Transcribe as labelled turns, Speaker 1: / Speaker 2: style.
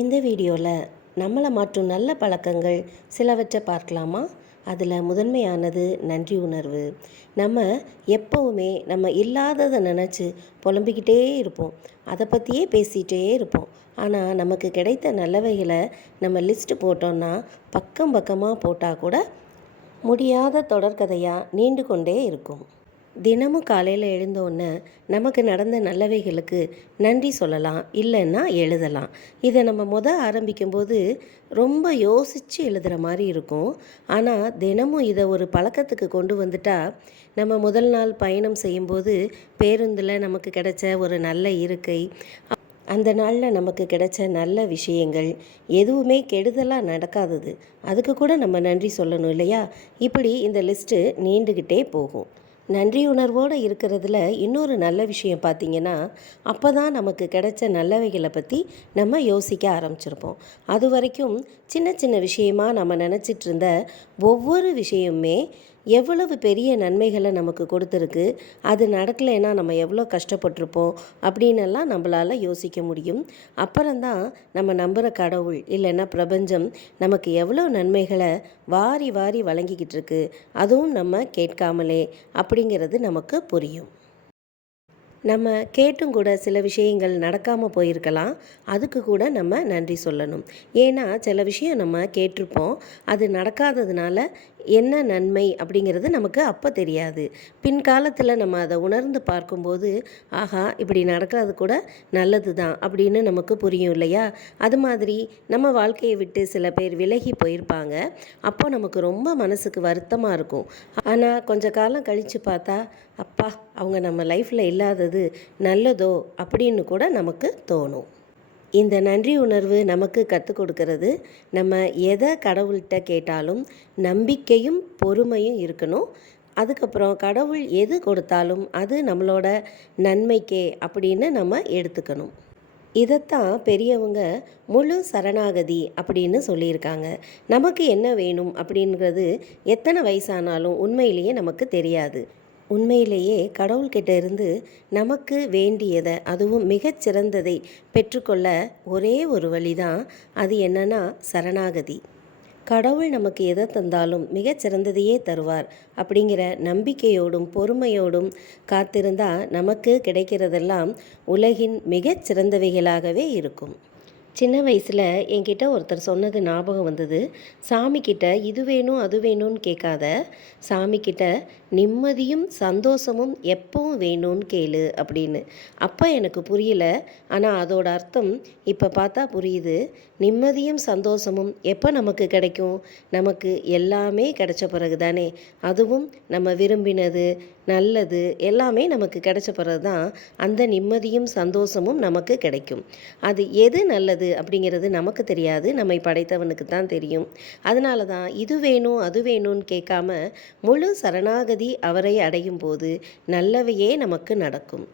Speaker 1: இந்த வீடியோவில் நம்மளை மாற்றும் நல்ல பழக்கங்கள் சிலவற்றை பார்க்கலாமா? அதில் முதன்மையானது நன்றி உணர்வு. நம்ம எப்போவுமே நம்ம இல்லாததை நினச்சி புலம்பிக்கிட்டே இருப்போம். அதை பற்றியே பேசிகிட்டே இருப்போம். ஆனால் நமக்கு கிடைத்த நல்லவைகளை நம்ம லிஸ்ட்டு போட்டோன்னா பக்கம் பக்கமாக போட்டால் கூட முடியாத தொடர்கதையாக நீண்டு கொண்டே இருக்கும். தினமும் காலையில் எழுந்தோன்னே நமக்கு நடந்த நல்லவைகளுக்கு நன்றி சொல்லலாம் இல்லைன்னா எழுதலாம். இதை நம்ம முத ஆரம்பிக்கும்போது ரொம்ப யோசித்து எழுதுகிற மாதிரி இருக்கும். ஆனால் தினமும் இதை ஒரு பழக்கத்துக்கு கொண்டு வந்துட்டால் நம்ம முதல் நாள் பயணம் செய்யும்போது பேருந்தில் நமக்கு கிடைச்ச ஒரு நல்ல இருக்கை அந்த நாளில் நமக்கு கிடைச்ச நல்ல விஷயங்கள் எதுவுமே கெடுதலாக நடக்காதது. அதுக்கு கூட நம்ம நன்றி சொல்லணும் இல்லையா? இப்படி இந்த லிஸ்ட்டு நீண்டுக்கிட்டே போகும். நன்றி உணர்வோடு இருக்கிறதுல இன்னொரு நல்ல விஷயம் பார்த்திங்கன்னா அப்போ தான் நமக்கு கிடைச்ச நல்லவைகளை பற்றி நம்ம யோசிக்க ஆரம்பிச்சிருப்போம். அது வரைக்கும் சின்ன சின்ன விஷயமா நம்ம நினச்சிட்டு இருந்த ஒவ்வொரு விஷயமுமே எவ்வளவு பெரிய நன்மைகளை நமக்கு கொடுத்துருக்கு அது நடக்கலைன்னா நம்ம எவ்வளோ கஷ்டப்பட்டிருப்போம் அப்படின்னெல்லாம் நம்மளால் யோசிக்க முடியும். அப்புறம்தான் நம்ம நம்புகிற கடவுள் இல்லைன்னா பிரபஞ்சம் நமக்கு எவ்வளோ நன்மைகளை வாரி வாரி வழங்கிக்கிட்டு இருக்கு அதுவும் நம்ம கேட்காமலே அப்படிங்கிறது நமக்கு புரியும். நம்ம கேட்டும் கூட சில விஷயங்கள் நடக்காமல் போயிருக்கலாம் அதுக்கு கூட நம்ம நன்றி சொல்லணும். ஏன்னா சில விஷயம் நம்ம கேட்டிருப்போம் அது நடக்காததுனால என்ன நன்மை அப்படிங்கிறது நமக்கு அப்போ தெரியாது. பின்காலத்தில் நம்ம அதை உணர்ந்து பார்க்கும்போது ஆஹா இப்படி நடக்கிறது கூட நல்லது தான் அப்படின்னு நமக்கு புரியும் இல்லையா? அது மாதிரி நம்ம வாழ்க்கையை விட்டு சில பேர் விலகி போயிருப்பாங்க. அப்போ நமக்கு ரொம்ப மனசுக்கு வருத்தமாக இருக்கும். ஆனால் கொஞ்ச காலம் கழித்து பார்த்தா அப்பா அவங்க நம்ம லைஃப்பில் இல்லாதது நல்லதோ? அப்படின்னு கூட நமக்கு தோணும். இந்த நன்றி உணர்வு நமக்கு கற்றுக் கொடுக்கறது. நம்ம எதை கடவுள்கிட்ட கேட்டாலும் நம்பிக்கையும் பொறுமையும் இருக்கணும். அதுக்கப்புறம் கடவுள் எது கொடுத்தாலும் அது நம்மளோட நன்மைக்கே அப்படின்னு நம்ம எடுத்துக்கணும். இதைத்தான் பெரியவங்க முழு சரணாகதி அப்படின்னு சொல்லியிருக்காங்க. நமக்கு என்ன வேணும் அப்படிங்கிறது எத்தனை வயசானாலும் உண்மையிலேயே நமக்கு தெரியாது. உண்மையிலேயே கடவுள்கிட்ட இருந்து நமக்கு வேண்டியதை அதுவும் மிகச்சிறந்ததை பெற்றுக்கொள்ள ஒரே ஒரு வழி தான் அது என்னன்னா சரணாகதி. கடவுள் நமக்கு எதை தந்தாலும் மிகச்சிறந்ததையே தருவார் அப்படிங்கிற நம்பிக்கையோடும் பொறுமையோடும் காத்திருந்தால் நமக்கு கிடைக்கிறதெல்லாம் உலகின் மிகச்சிறந்தவைகளாகவே இருக்கும். சின்ன வயசில் என்கிட்ட ஒருத்தர் சொன்னது ஞாபகம் வந்தது. சாமிக்கிட்ட இது வேணும் அது வேணும்னு கேட்காத. சாமிக்கிட்ட நிம்மதியும் சந்தோஷமும் எப்பவும் வேணும்னு கேளு அப்படின்னு. அப்போ எனக்கு புரியல. ஆனால் அதோட அர்த்தம் இப்போ பார்த்தா புரியுது. நிம்மதியும் சந்தோஷமும் எப்போ நமக்கு கிடைக்கும்? நமக்கு எல்லாமே கிடைச்ச பிறகு தானே அதுவும் நம்ம விரும்பினது நல்லது எல்லாமே நமக்கு கிடைச்ச பிறகு தான் அந்த நிம்மதியும் சந்தோஷமும் நமக்கு கிடைக்கும். அது எது நல்லது? அப்படிங்கிறது நமக்கு தெரியாது. நம்மை படைத்தவனுக்கு தான் தெரியும். அதனால தான் இது வேணும் அது வேணும்னு கேட்காம முழு சரணாகதி அவரை அடையும் போது நல்லவையே நமக்கு நடக்கும்.